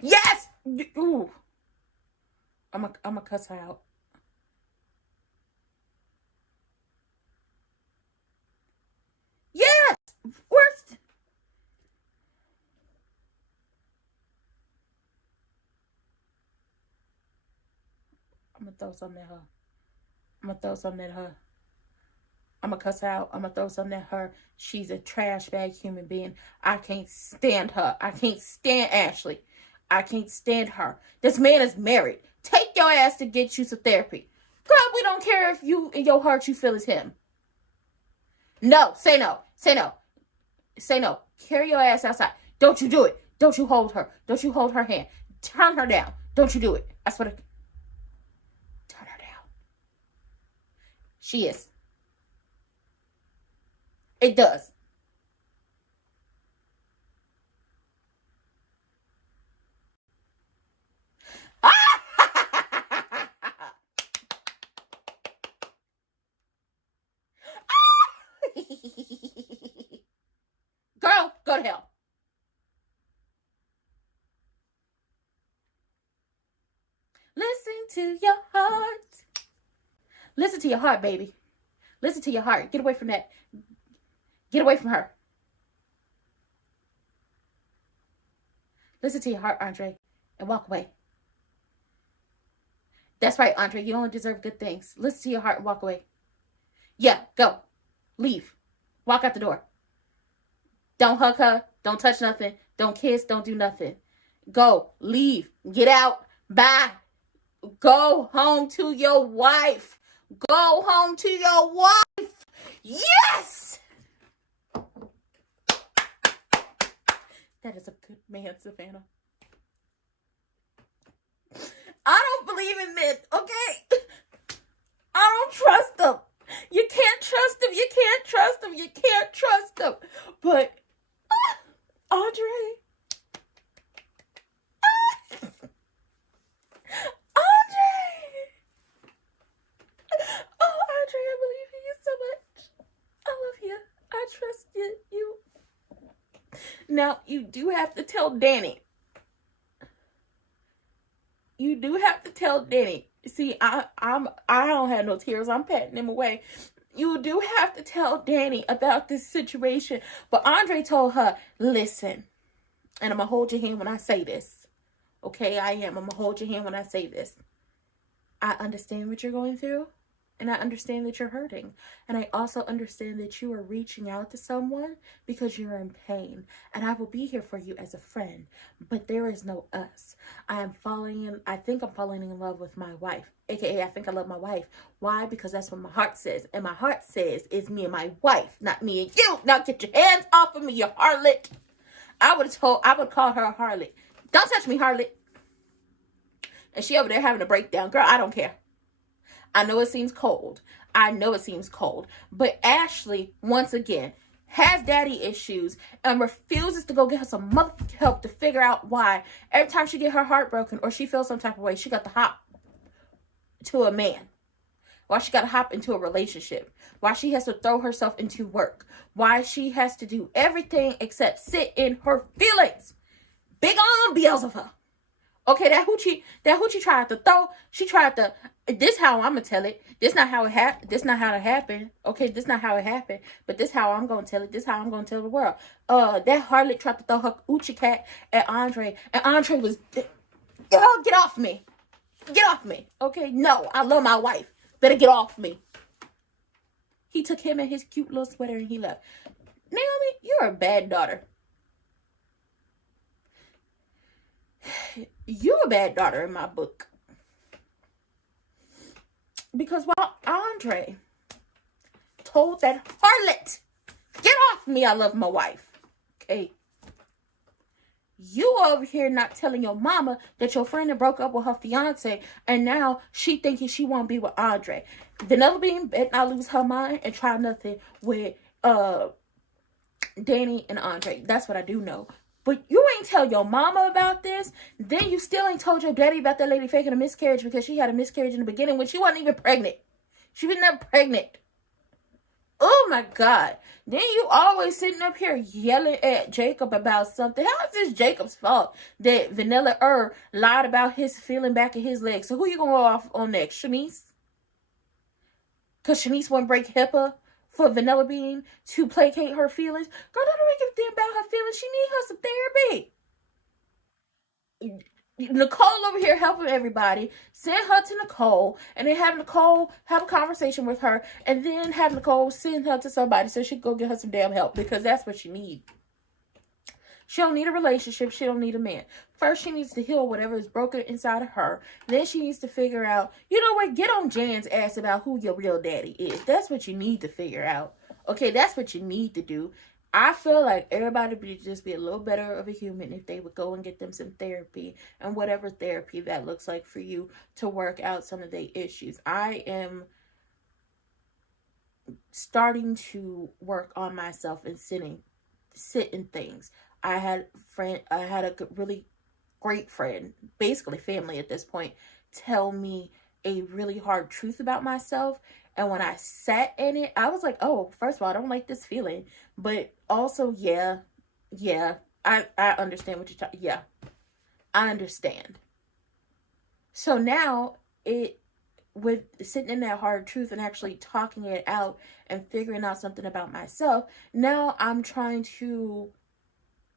Yes! Ooh. I'm a cuss her out. Yes! Worst. I'm gonna throw something at her. I'm gonna cuss her out. I'm gonna throw something at her. She's a trash bag human being. I can't stand her. I can't stand Ashley. I can't stand her. This man is married. Take your ass to get you some therapy. Girl, we don't care if you, in your heart, you feel it's him. No. Say no. Say no. Say no. Carry your ass outside. Don't you do it. Don't you hold her. Don't you hold her hand. Turn her down. Don't you do it. That's what turn her down. She is. It does. Girl, go to hell. Listen to your heart. Listen to your heart, baby. Listen to your heart. Get away from that. Get away from her. Listen to your heart, Andre, and walk away. That's right, Andre. You only deserve good things. Listen to your heart and walk away. Yeah, go. Leave. Walk out the door. Don't hug her. Don't touch nothing. Don't kiss. Don't do nothing. Go. Leave. Get out. Bye. Go home to your wife. Go home to your wife. Yes! That is a good man, Savannah. I don't believe in men, okay? I don't trust them. You can't trust them. You can't trust them. You can't trust them. But, Andre. Andre, I believe in you so much. I love you. I trust you. Now, you do have to tell Danny. You do have to tell Danny. See, I don't have no tears. I'm patting him away. You do have to tell Danny about this situation. But Andre told her, listen, and I'm going to hold your hand when I say this. Okay, I am. I'm going to hold your hand when I say this. I understand what you're going through. And I understand that you're hurting. And I also understand that you are reaching out to someone because you're in pain. And I will be here for you as a friend. But there is no us. I think I'm falling in love with my wife. AKA, I think I love my wife. Why? Because that's what my heart says. And my heart says it's me and my wife, not me and you. Now get your hands off of me, you harlot. I would call her a harlot. Don't touch me, harlot. And she over there having a breakdown. Girl, I don't care. I know it seems cold. But Ashley, once again, has daddy issues and refuses to go get her some mother help to figure out why. Every time she get her heart broken or she feels some type of way, she got to hop to a man. Why she got to hop into a relationship. Why she has to throw herself into work. Why she has to do everything except sit in her feelings. Big on Beelzebub. Okay, that hoochie tried to throw. She tried to. This how I'm gonna tell it. This not how it happened. This not how it happened. Okay, this not how it happened. But this how I'm gonna tell it. This how I'm gonna tell the world. That harlot tried to throw her hoochie cat at Andre, and Andre was, oh, get off me, get off me. Okay, no, I love my wife. Better get off me. He took him and his cute little sweater and he left. Naomi, you're a bad daughter. You're a bad daughter in my book. Because while Andre told that harlot, get off me, I love my wife. Okay. You over here not telling your mama that your friend had broke up with her fiance and now she thinking she won't be with Andre. Vanilla Bean better not lose her mind and try nothing with Danny and Andre. That's what I do know. But you ain't tell your mama about this. Then you still ain't told your daddy about that lady faking a miscarriage because she had a miscarriage in the beginning when she wasn't even pregnant. She was never pregnant. Oh my God. Then you always sitting up here yelling at Jacob about something. How is this Jacob's fault that Vanilla lied about his feeling back in his leg? So who you going to go off on next? Shanice? Because Shanice won't break HIPAA for Vanilla Bean to placate her feelings. Girl, don't really give a damn about her feelings. She need her some therapy. Nicole over here helping everybody. Send her to Nicole and then have Nicole have a conversation with her and then have Nicole send her to somebody so she can go get her some damn help because that's what she needs. She don't need a relationship. She don't need a man. First, she needs to heal whatever is broken inside of her. Then she needs to figure out, you know what, get on Jan's ass about who your real daddy is. That's what you need to figure out. Okay, that's what you need to do. I feel like everybody would just be a little better of a human if they would go and get them some therapy and whatever therapy that looks like for you to work out some of their issues. I am starting to work on myself and sit in things. I had a really great friend, basically family at this point, tell me a really hard truth about myself. And when I sat in it, I was like, oh, first of all, I don't like this feeling. But also, yeah, I understand what you're talking. Yeah, I understand. So now with sitting in that hard truth and actually talking it out and figuring out something about myself, now I'm trying to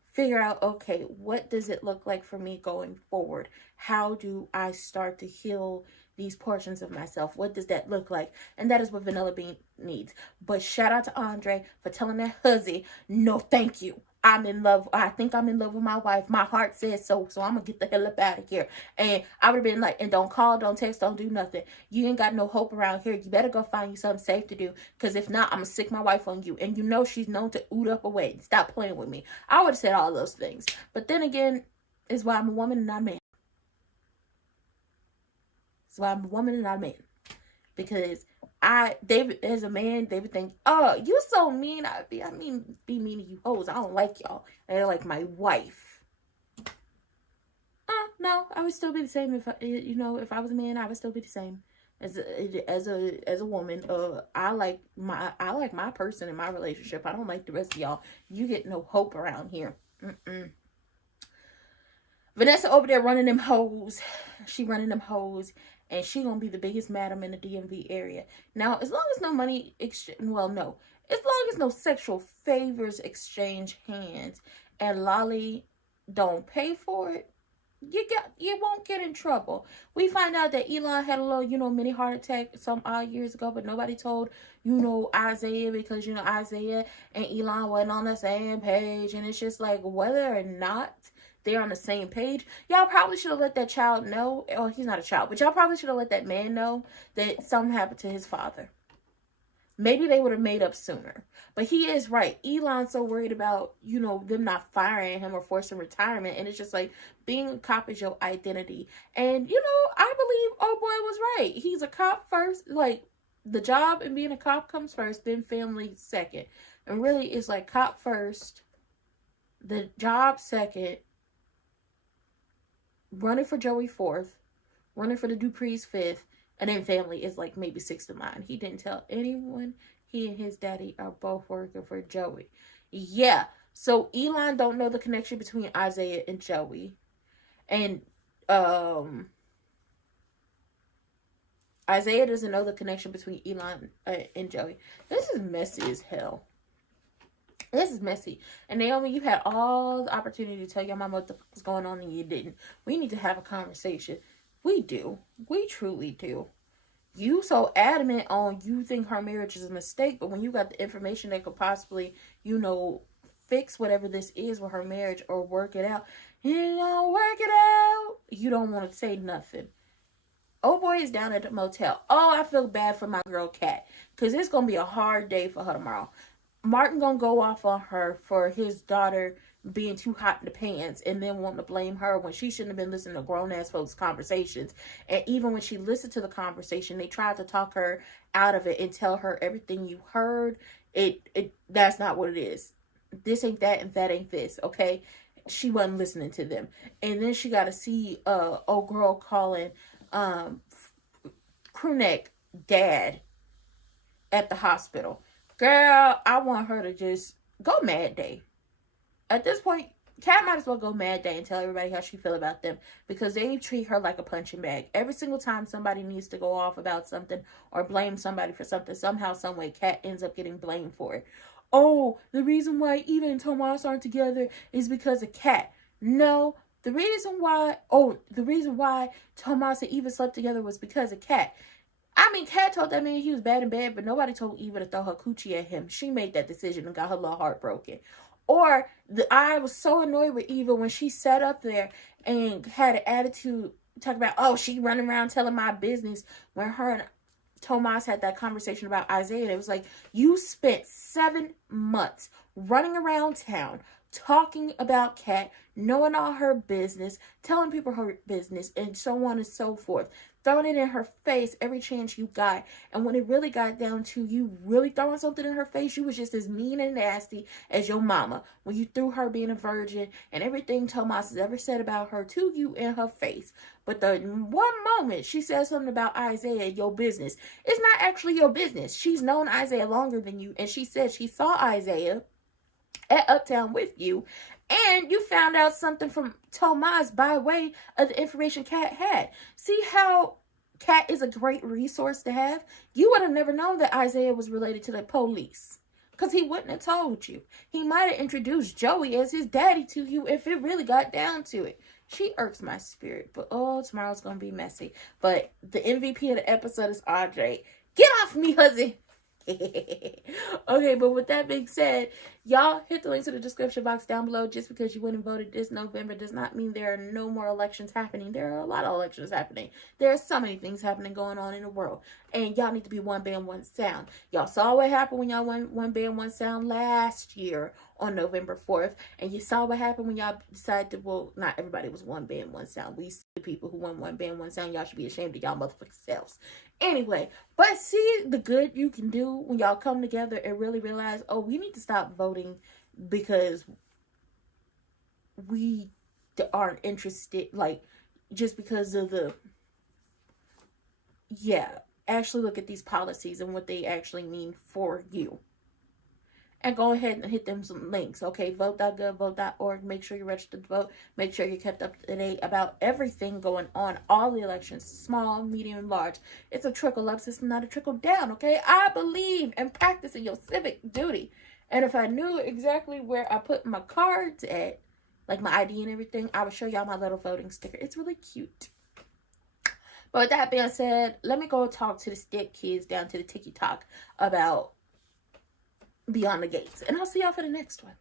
figure out, okay, what does it look like for me going forward? How do I start to heal these portions of myself? What does that look like? And that is what Vanilla Bean needs. But shout out to Andre for telling that hussy, no thank you. I'm in love. I think I'm in love with my wife. My heart says so. So I'm going to get the hell up out of here. And I would have been like, and don't call, don't text, don't do nothing. You ain't got no hope around here. You better go find you something safe to do. Because if not, I'm going to sick my wife on you. And you know she's known to oot up away. Stop playing with me. I would have said all those things. But then again, it's why I'm a woman and not a man. It's why I'm a woman and not a man. Because David, as a man, David think, oh, you so mean. Be mean to you hoes. I don't like y'all. They're like my wife. No, I would still be the same if I was a man. I would still be the same as a woman. I like my person in my relationship. I don't like the rest of y'all. You get no hope around here. Vanessa over there running them hoes. She running them hoes. And she gonna be the biggest madam in the DMV area. Now, as long as no money exchange, well, no. As long as no sexual favors exchange hands and Lolly don't pay for it, you won't get in trouble. We find out that Elon had a little, mini heart attack some odd years ago, but nobody told, Isaiah, because, Isaiah and Elon wasn't on the same page. And it's just like, whether or not they're on the same page, y'all probably should have let that child know. Oh, he's not a child, but y'all probably should have let that man know that something happened to his father. Maybe they would have made up sooner. But he is right. Elon's so worried about, them not firing him or forcing retirement. And it's just like, being a cop is your identity. And, I believe oh boy was right. He's a cop first. Like, the job and being a cop comes first, then family second. And really, it's like cop first, the job second, running for Joey fourth, running for the Dupree's fifth, and then family is like maybe sixth of mine. He didn't tell anyone he and his daddy are both working for Joey. Yeah, so Elon don't know the connection between Isaiah and Joey. And Isaiah doesn't know the connection between Elon and Joey. This is messy as hell. This is messy. And Naomi, you had all the opportunity to tell your mama what the fuck was going on and you didn't. We need to have a conversation. We do. We truly do. You so adamant on you think her marriage is a mistake, but when you got the information that could possibly, fix whatever this is with her marriage or work it out, you don't work it out. You don't want to say nothing. Oh boy is down at the motel. Oh, I feel bad for my girl Kat, because it's going to be a hard day for her tomorrow. Martin going to go off on her for his daughter being too hot in the pants and then wanting to blame her when she shouldn't have been listening to grown-ass folks' conversations. And even when she listened to the conversation, they tried to talk her out of it and tell her everything you heard. That's not what it is. This ain't that and that ain't this, okay? She wasn't listening to them. And then she got to see old girl calling crewneck dad at the hospital. Girl, I want her to just go mad day. At this point, Kat might as well go mad day and tell everybody how she feel about them, because they treat her like a punching bag. Every single time somebody needs to go off about something or blame somebody for something, somehow, some way, Kat ends up getting blamed for it. Oh, the reason why Eva and Tomas aren't together is because of Kat. No, the reason why Tomas and Eva slept together was because of Kat. I mean, Kat told that man he was bad in bed, but nobody told Eva to throw her coochie at him. She made that decision and got her little heart broken. Or I was so annoyed with Eva when she sat up there and had an attitude, talking about, oh, she running around telling my business, when her and Tomas had that conversation about Isaiah. It was like, you spent 7 months running around town talking about Kat, knowing all her business, telling people her business, and so on and so forth. Throwing it in her face every chance you got. And when it really got down to you really throwing something in her face, you was just as mean and nasty as your mama. When you threw her being a virgin and everything Tomas has ever said about her to you in her face. But the one moment she says something about Isaiah, your business, it's not actually your business. She's known Isaiah longer than you. And she said she saw Isaiah at Uptown with you, and you found out something from Tomas by way of the information Kat had. See how Kat is a great resource to have? You would have never known that Isaiah was related to the police, because he wouldn't have told you. He might have introduced Joey as his daddy to you if it really got down to it. She irks my spirit, but tomorrow's going to be messy. But the MVP of the episode is Audrey. Get off me, huzzy! Okay, but with that being said, y'all hit the links in the description box down below. Just because you went and voted this November does not mean there are no more elections happening. There are a lot of elections happening. There are so many things happening going on in the world, and y'all need to be one band, one sound. Y'all saw what happened when y'all went one band, one sound last year on November 4th, and you saw what happened when y'all decided to, well, not everybody was one band, one sound. We see the people who went one band, one sound. Y'all should be ashamed of y'all motherfucking selves. Anyway, but see the good you can do when y'all come together and really realize, oh, we need to stop voting because we aren't interested, like, just because of actually look at these policies and what they actually mean for you. And go ahead and hit them some links, okay? Vote.gov, vote.org. Make sure you're registered to vote. Make sure you're kept up to date about everything going on. All the elections, small, medium, large. It's a trickle-up system, not a trickle-down, okay? I believe in practicing your civic duty. And if I knew exactly where I put my cards at, like my ID and everything, I would show y'all my little voting sticker. It's really cute. But with that being said, let me go talk to the stick kids down to the TikTok about Beyond the Gates. And I'll see y'all for the next one.